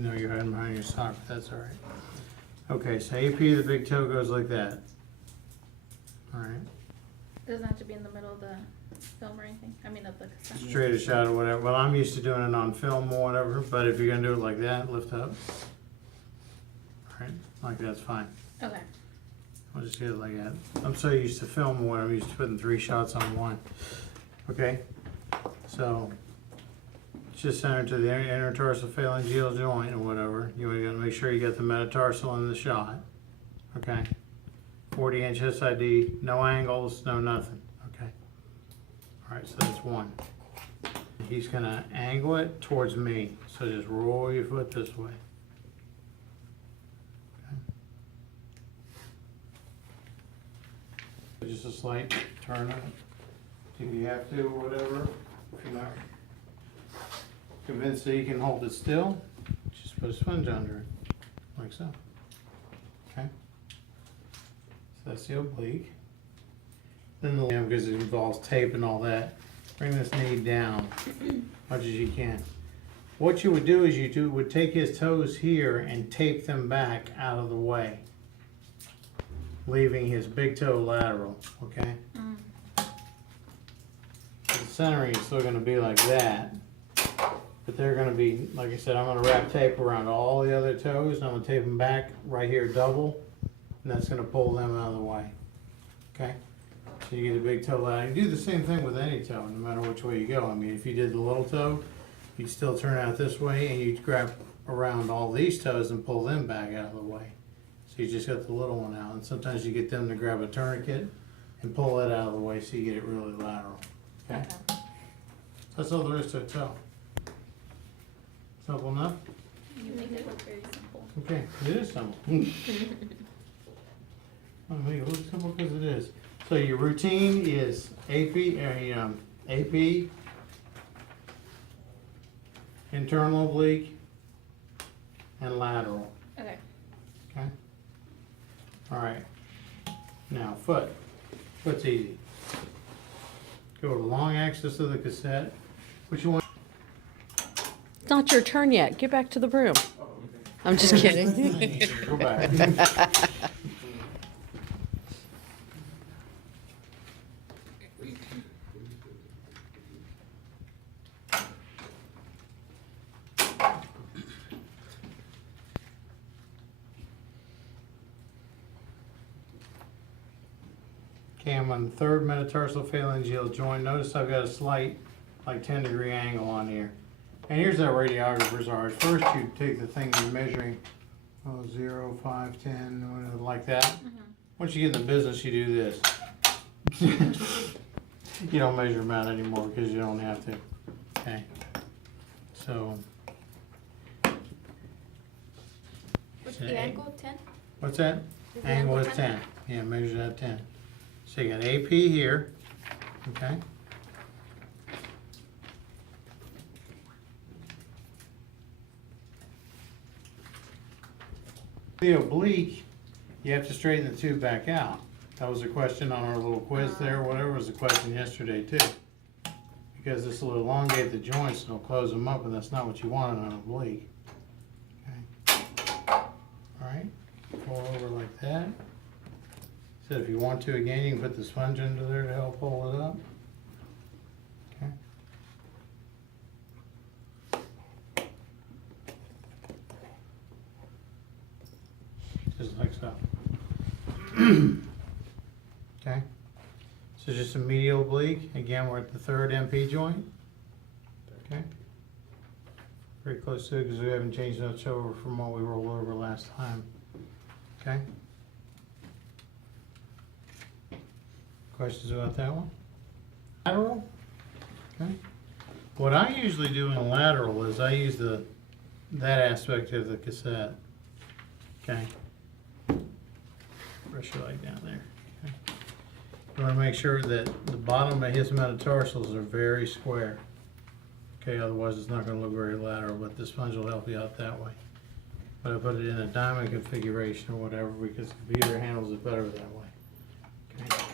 know you're hiding behind your sock, but that's all right. Okay, so AP, the big toe goes like that. All right. It doesn't have to be in the middle of the film or anything. I mean, of the cassette. Straight a shot or whatever. Well, I'm used to doing it on film or whatever, but if you're gonna do it like that, lift up. All right, like that's fine. Okay. I'll just get it like that. I'm so used to film or whatever, I'm used to putting 3 shots on one. Okay, so it's just centered to the intertarsal phalangeal joint or whatever. You gotta make sure you got the metatarsal in the shot. Okay, 40-inch SID, no angles, no nothing. Okay, all right, so that's one. He's gonna angle it towards me, so just roll your foot this way. Okay. Just a slight turn of it, if you have to or whatever. If you're not convinced that you can hold it still, just put a sponge under it, like so. Okay, so that's the oblique. Then the limb, because it involves tape and all that, bring this knee down as much as you can. What you would do is you would take his toes here and tape them back out of the way, leaving his big toe lateral, okay? The centering is still going to be like that, but they're going to be, like I said, I'm going to wrap tape around all the other toes, and I'm going to tape them back right here double, and that's going to pull them out of the way, okay? So you get a big toe lateral. You do the same thing with any toe, no matter which way you go. I mean, if you did the little toe, you'd still turn out this way, and you'd grab around all these toes and pull them back out of the way. So you just got the little one out, and sometimes you get them to grab a tourniquet and pull it out of the way so you get it really lateral. Okay? That's all there is to a toe. Simple enough? You make it look very simple. Okay, it is simple. I make it look simple because it is. So your routine is AP, internal oblique, and lateral. Okay. Okay? All right. Now foot. Foot's easy. Go to the long axis of the cassette. Which you want? It's not your turn yet. Get back to the room. I'm just kidding. Go back. Okay, I'm on the third metatarsal phalangeal joint. Notice I've got a slight, like 10-degree angle on here. And here's how radiographers are. At first you take the thing you're measuring, 0, 5, 10, whatever, like that. Once you get in the business, you do this. You don't measure them out anymore because you don't have to. Okay, so. What's the angle? 10? What's that? Is the Angle is 10? 10. Yeah, measure that 10. So you got AP here, okay? The oblique, you have to straighten the tube back out. That was a question on our little quiz there, whatever was the question yesterday too. Because this will elongate the joints and it'll close them up, and that's not what you want on an oblique. Okay. All right, pull over like that. So if you want to, again, you can put the sponge under there to help pull it up. Okay. Just like so. Okay. So just a medial oblique. Again, we're at the third MP joint. Okay. Very close to it because we haven't changed much over from what we rolled over last time. Okay. Questions about that one? Lateral? Okay. What I usually do in a lateral is I use that aspect of the cassette. Okay. Brush your leg down there. Okay. You want to make sure that the bottom of his metatarsals are very square. Okay, otherwise it's not going to look very lateral, but the sponge will help you out that way. But I put it in a diamond configuration or whatever because the computer handles it better that way. Okay.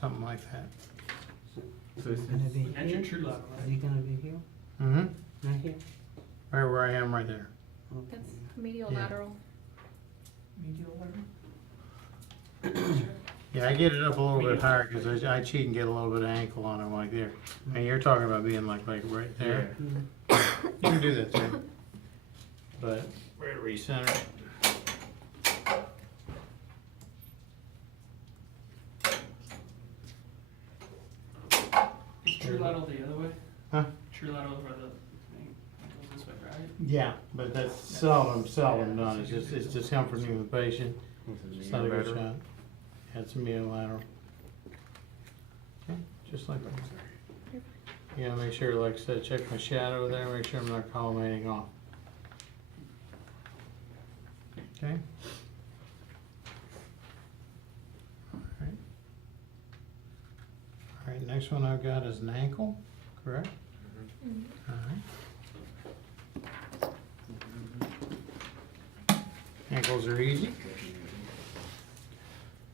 something like that. So it's Gonna be and your here? true lateral, Is right? it gonna be here? Mm-hmm, Not here? right where I am right there. Okay. That's medial Yeah. lateral. Medial lateral? Yeah, I get it up a little bit higher because I cheat and get a little bit of ankle on it like there. And you're talking about being like right there. Mm. You can do that too. But we're to recenter it. Is true lateral the other way? Huh? True lateral where the thing goes this way, right? Yeah, but that's seldom done. It's discomforting to the patient. It's not a good shot. Yeah, it's a medial lateral. Okay, just like that. You gotta make sure, like I said, check my shadow there, make sure I'm not collimating off. Okay? Alright. Alright, next one I've got is an ankle, correct? Alright. Ankles are easy.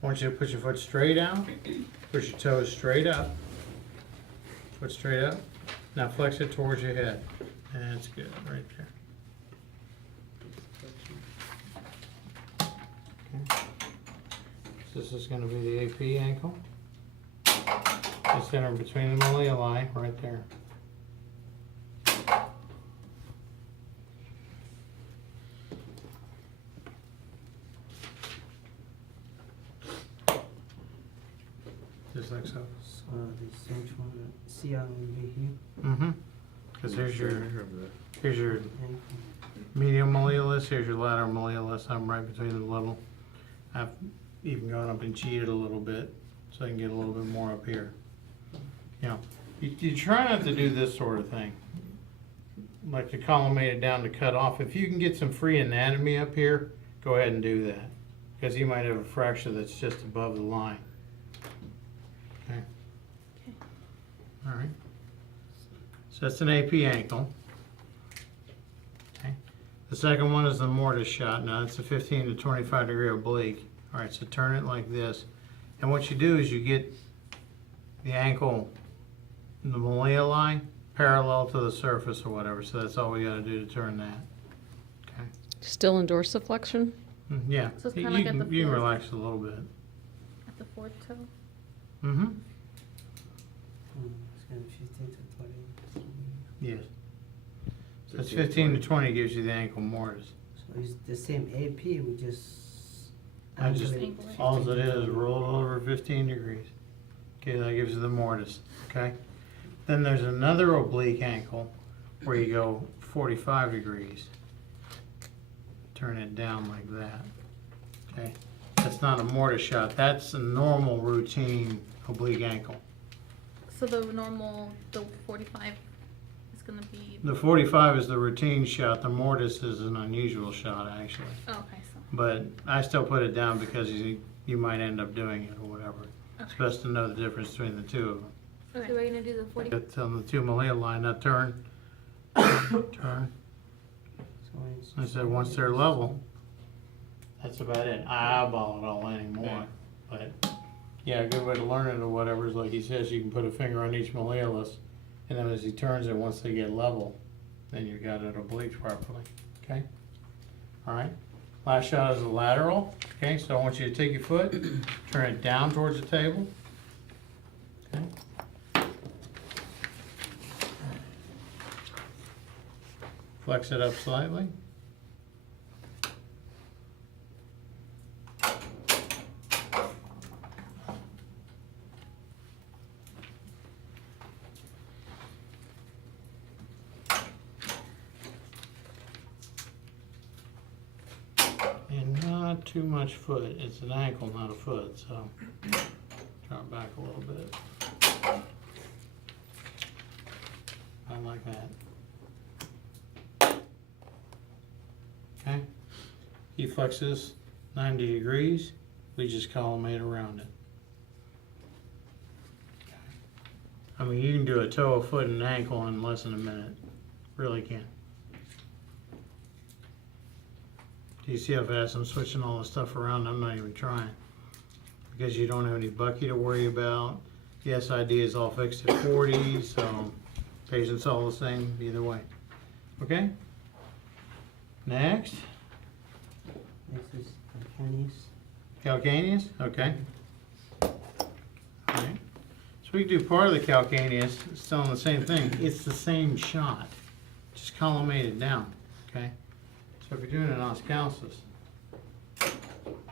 I want you to put your foot straight out, push your toes straight up, foot straight up. Now flex it towards your head. That's good, right there. Okay. So this is gonna be the AP ankle. The center between the malleoli, right there. Just like so. So the central CR will be here. Mm-hmm. Cause here's your Ankle. medial malleolus, here's your lateral malleolus. I'm right between the little. I've even gone up and cheated a little bit, so I can get a little bit more up here. You know, you try not to do this sort of thing, like to collimate it down to cut off. If you can get some free anatomy up here, go ahead and do that, because you might have a fracture that's just above the line. Okay. All right. So that's an AP ankle. Okay. The second one is the mortise shot. Now it's a 15 to 25 degree oblique. All right, so turn it like this. And what you do is you get the ankle, the malleoli, parallel to the surface or whatever. So that's all we got to do to turn that. Okay. Still in dorsiflexion? Yeah. So it's You kinda like at can, the you can fourth. relax a little bit. At the fourth toe. Mm-hmm. It's gonna be 15 to 20. Yes. So it's 15 to 20 gives you the ankle mortise. So it's the same AP, we just. I just- angle it Angle it. All 15 it to is, 20. roll it over 15 degrees. Okay, that gives you the mortise, okay? Then there's another oblique ankle where you go 45 degrees. Turn it down like that, okay? That's not a mortise shot, that's a normal routine oblique ankle. So the normal, the 45 is gonna be. The 45 is the routine shot, the mortise is an unusual shot, actually. Oh, okay, so. But I still put it down because you might end up doing it or whatever. It's Okay. best to know the difference between the two of them. So we're gonna do the 40. It's on the two malleoli, now turn, turn. So it's- I said, once they're level, that's about it. I eyeball it all anymore, but, yeah, a good way to learn it or whatever is like he says, you can put a finger on each malleolus, and then as he turns it, once they get level, then you got it oblique properly, okay? All right, last shot is a lateral, okay, so I want you to take your foot, turn it down towards the table, okay? Flex it up slightly. And not too much foot. It's an ankle, not a foot, so drop back a little bit. I like that. Okay, he flexes 90 degrees, we just collimate around it. I mean, you can do a toe, a foot, and an ankle in less than a minute, really can. Do you see how fast I'm switching all the stuff around? I'm not even trying. because you don't have any bucky to worry about. The SID is all fixed at 40, so patient's all the same either way. Okay? Next, Next is calcaneus. calcaneus, okay. Alright. So we can do part of the calcaneus, it's still on the same thing. It's the same shot, just collimate it down, okay? So if you're doing an oscalsis,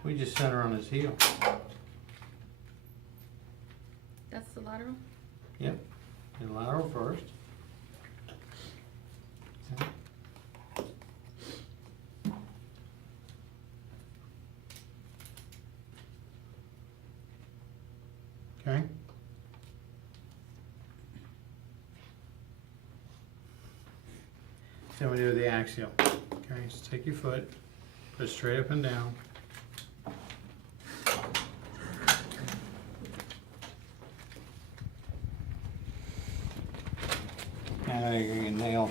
we just center on his heel. That's the lateral? Yep, the lateral first. Okay. Okay. Then we do the axial. Okay, so take your foot, put it straight up and down. Now you can nail.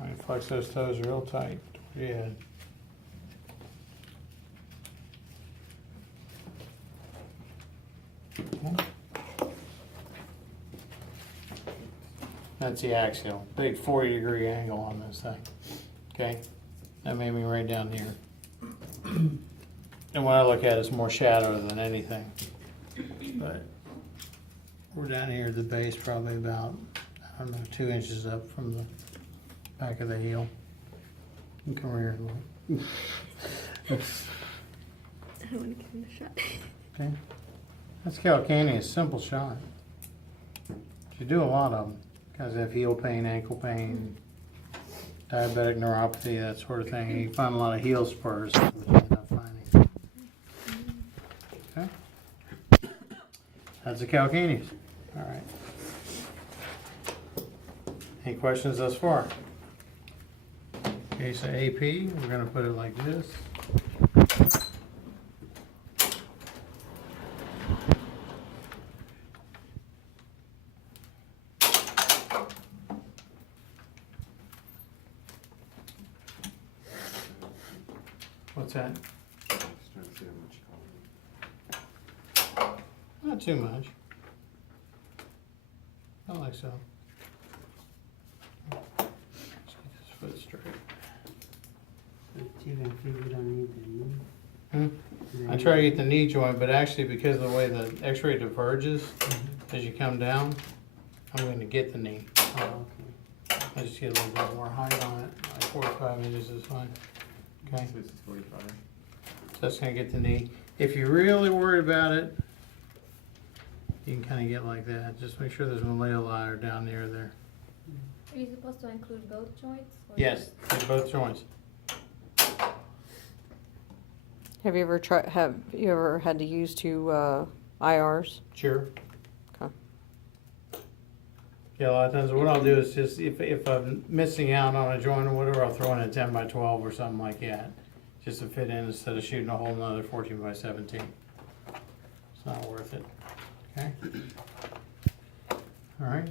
Alright, flex those toes real tight. Yeah. Okay. That's the axial. Big 40-degree angle on this thing. Okay? That made me right down here. And what I look at is more shadow than anything. But we're down here at the base, probably about, I don't know, 2 inches up from the back of the heel. You come over here and look. I don't want to give him a shot. Okay. That's calcaneus, simple shot. You do a lot of them. Guys have heel pain, ankle pain, diabetic neuropathy, that sort of thing. You find a lot of heel spurs, is what you end up finding. Okay. That's a calcaneus. All right. Any questions thus far? Okay, so AP, we're going to put it like this. What's that? Just trying to see how much color. Not too much. I don't think so. Let's get this foot straight. You can feel you don't need the knee. Hmm? I try to get the knee joint, but actually because of the way the x-ray diverges as you come down, I'm going to get the knee. Oh, okay. I just get a little bit more height on it. Like 45 inches is fine. Okay, So this is 45. so that's going to get the knee. If you're really worried about it, you can kind of get like that. Just make sure there's no malleoli down near there. Are you supposed to include both joints? or Yes, just- both joints. Have you ever had to use two IRs? Sure. Okay. Yeah, a lot of times what I'll do is just, if I'm missing out on a joint or whatever, I'll throw in a 10 by 12 or something like that. Just to fit in instead of shooting a whole nother 14 by 17. It's not worth it. Okay? Alright.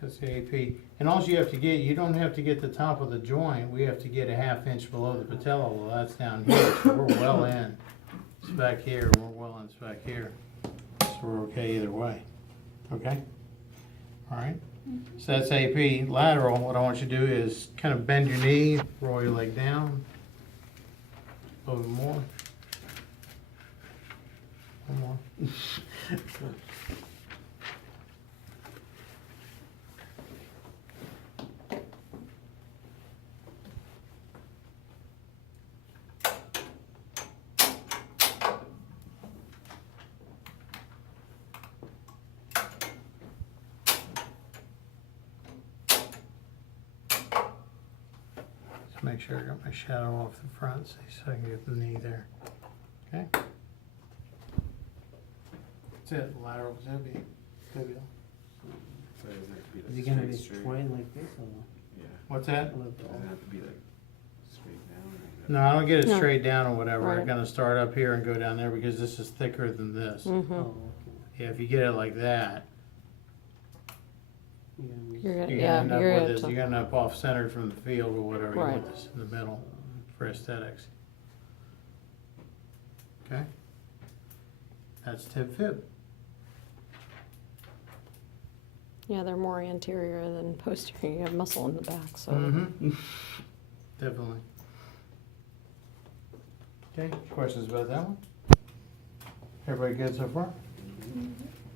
So it's the AP. And all you have to get, you don't have to get the top of the joint. We have to get a 1/2 inch below the patella. Well, that's down here. So we're well in. It's back here. We're well in. It's back here. So we're okay either way. Okay? Alright? So that's AP. Lateral, what I want you to do is kind of bend your knee, roll your leg down. A little bit more. One more. Just make sure I got my shadow off the front so I can get the knee there. Okay? That's it, lateral tibial. Tibial. So does it have to be Is like it gonna be straight? straight like this or Yeah. What's that? a little bit Does it off? have to be like straight down? Or No, I don't get it No. straight down or whatever. I'm Right. gonna start up here and go down there because this is thicker than this. Mm-hmm. Oh, okay. Yeah, if you get it like that, You're gonna, You're yeah, gonna end up you're with gonna, this, you're gonna end up off centered from the field or whatever, you Right. want this in the middle for aesthetics. Okay? That's tib fib. yeah, they're more anterior than posterior. You have muscle in the back, so. Mm-hmm. Definitely. Okay, questions about that one? Everybody good so far?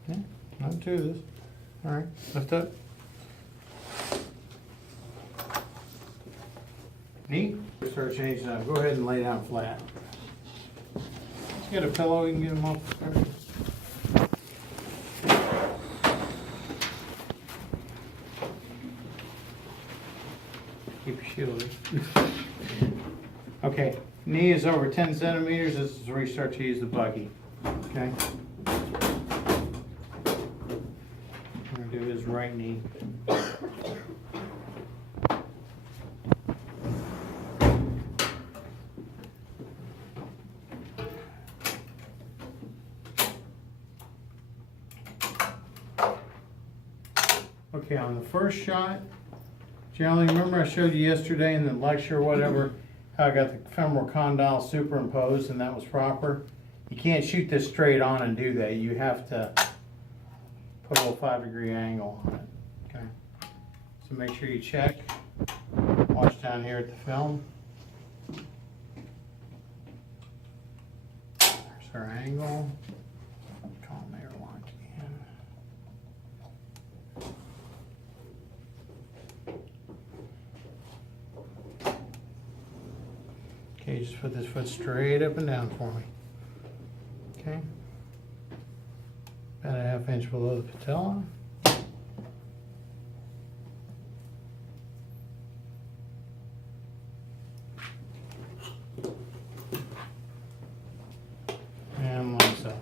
Yeah, not too this. All right, lift up. Neat. Start changing up. Go ahead and lay down flat. Just get a pillow, you can get them off. Keep you shielded. Okay, knee is over 10 centimeters. This is where you start to use the buggy. Okay? We're gonna do his right knee. Okay, on the first shot, generally, remember I showed you yesterday in the lecture or whatever, how I got the femoral condyle superimposed and that was proper? You can't shoot this straight on and do that. You have to put a little 5-degree angle on it, okay? So make sure you check. Watch down here at the film. There's our angle. Column airlock again. Okay, just put this foot straight up and down for me. Okay. About a ½ inch below the patella. And like so.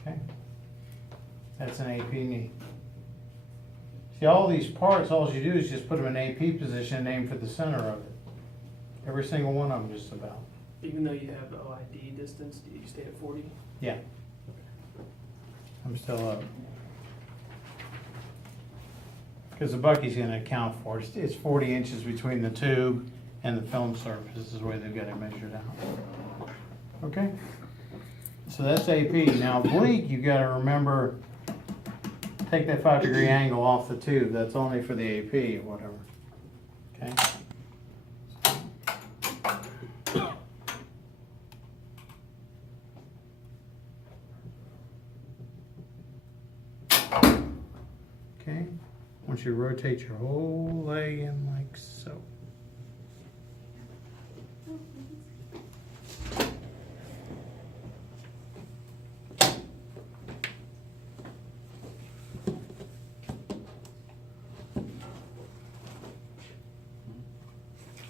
Okay. That's an AP knee. See, all these parts, all you do is just put them in AP position and aim for the center of it. Every single one of them just about. Even though you have the OID distance, do you stay at 40? Yeah. I'm still up. Because the bucky's gonna account for it. It's 40 inches between the tube and the film surface. This is the way they've got it measured out. Okay? So that's AP. Now oblique, you gotta remember, take that 5-degree angle off the tube. That's only for the AP or whatever. Okay? Okay, once you rotate your whole leg in like so.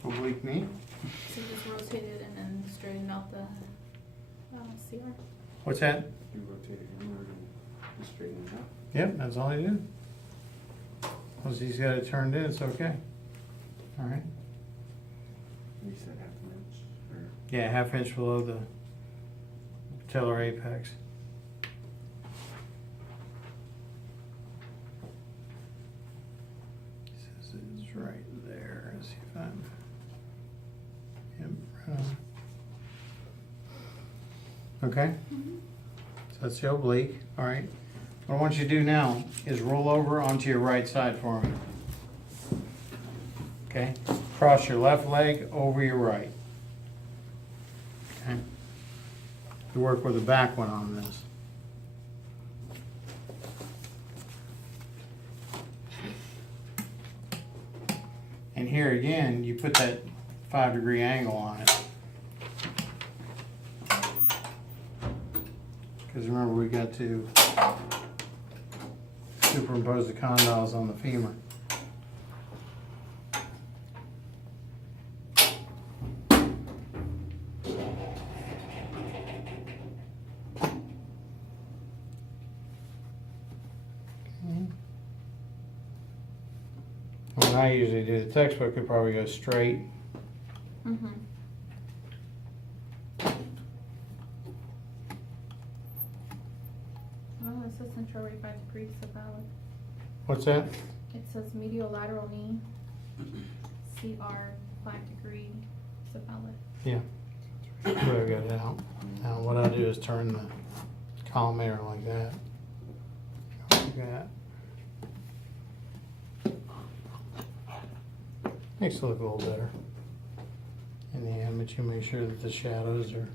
Oblique knee. So just rotate it and then straighten out the CR. What's that? You rotate it inward and straighten it out. Yep, that's all you do. Once he's got it turned in, it's okay. All right. You said ½ inch, or? Yeah, ½ inch below the patellar apex. He says it's right there. Let's see if I'm. Yep, right on. Okay. So that's the oblique. All right. What I want you to do now is roll over onto your right side for me. Okay? Cross your left leg over your right. Okay? You work with the back one on this. And here again, you put that 5-degree angle on it. Because remember, we got to superimpose the condyles on the femur. When I usually do the textbook, it probably goes straight. Mm-hmm. Oh, It says central 45 degrees cephalic. What's that? It says medial-lateral knee, CR 5 degree cephalic. Yeah. I got it out. Now what I do is turn the collimator like that. Like that. Makes it look a little better. In the end, but you make sure that the shadows are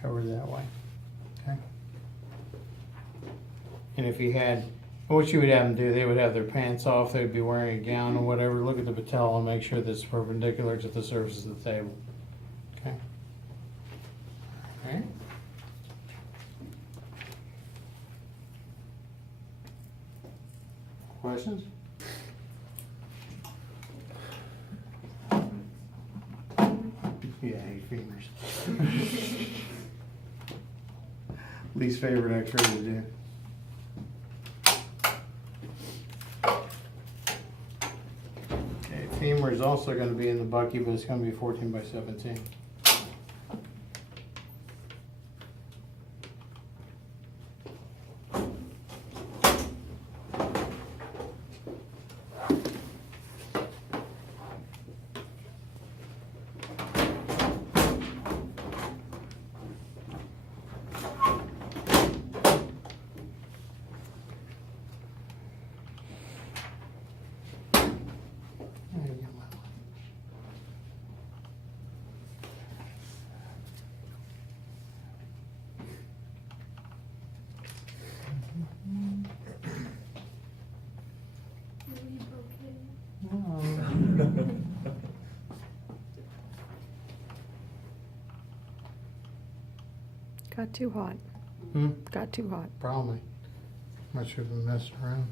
covered that way. Okay? And if you had, what you would have them do, they would have their pants off, they'd be wearing a gown or whatever, look at the patella and make sure that it's perpendicular to the surface of the table. Okay? Alright? Questions? Yeah, I hate femurs. Least favorite X-ray to do. Okay, femur is also gonna be in the bucky, but it's gonna be 14 by 17. There you go. Got too hot. Hmm? Got too hot. Probably. Much of a mess around.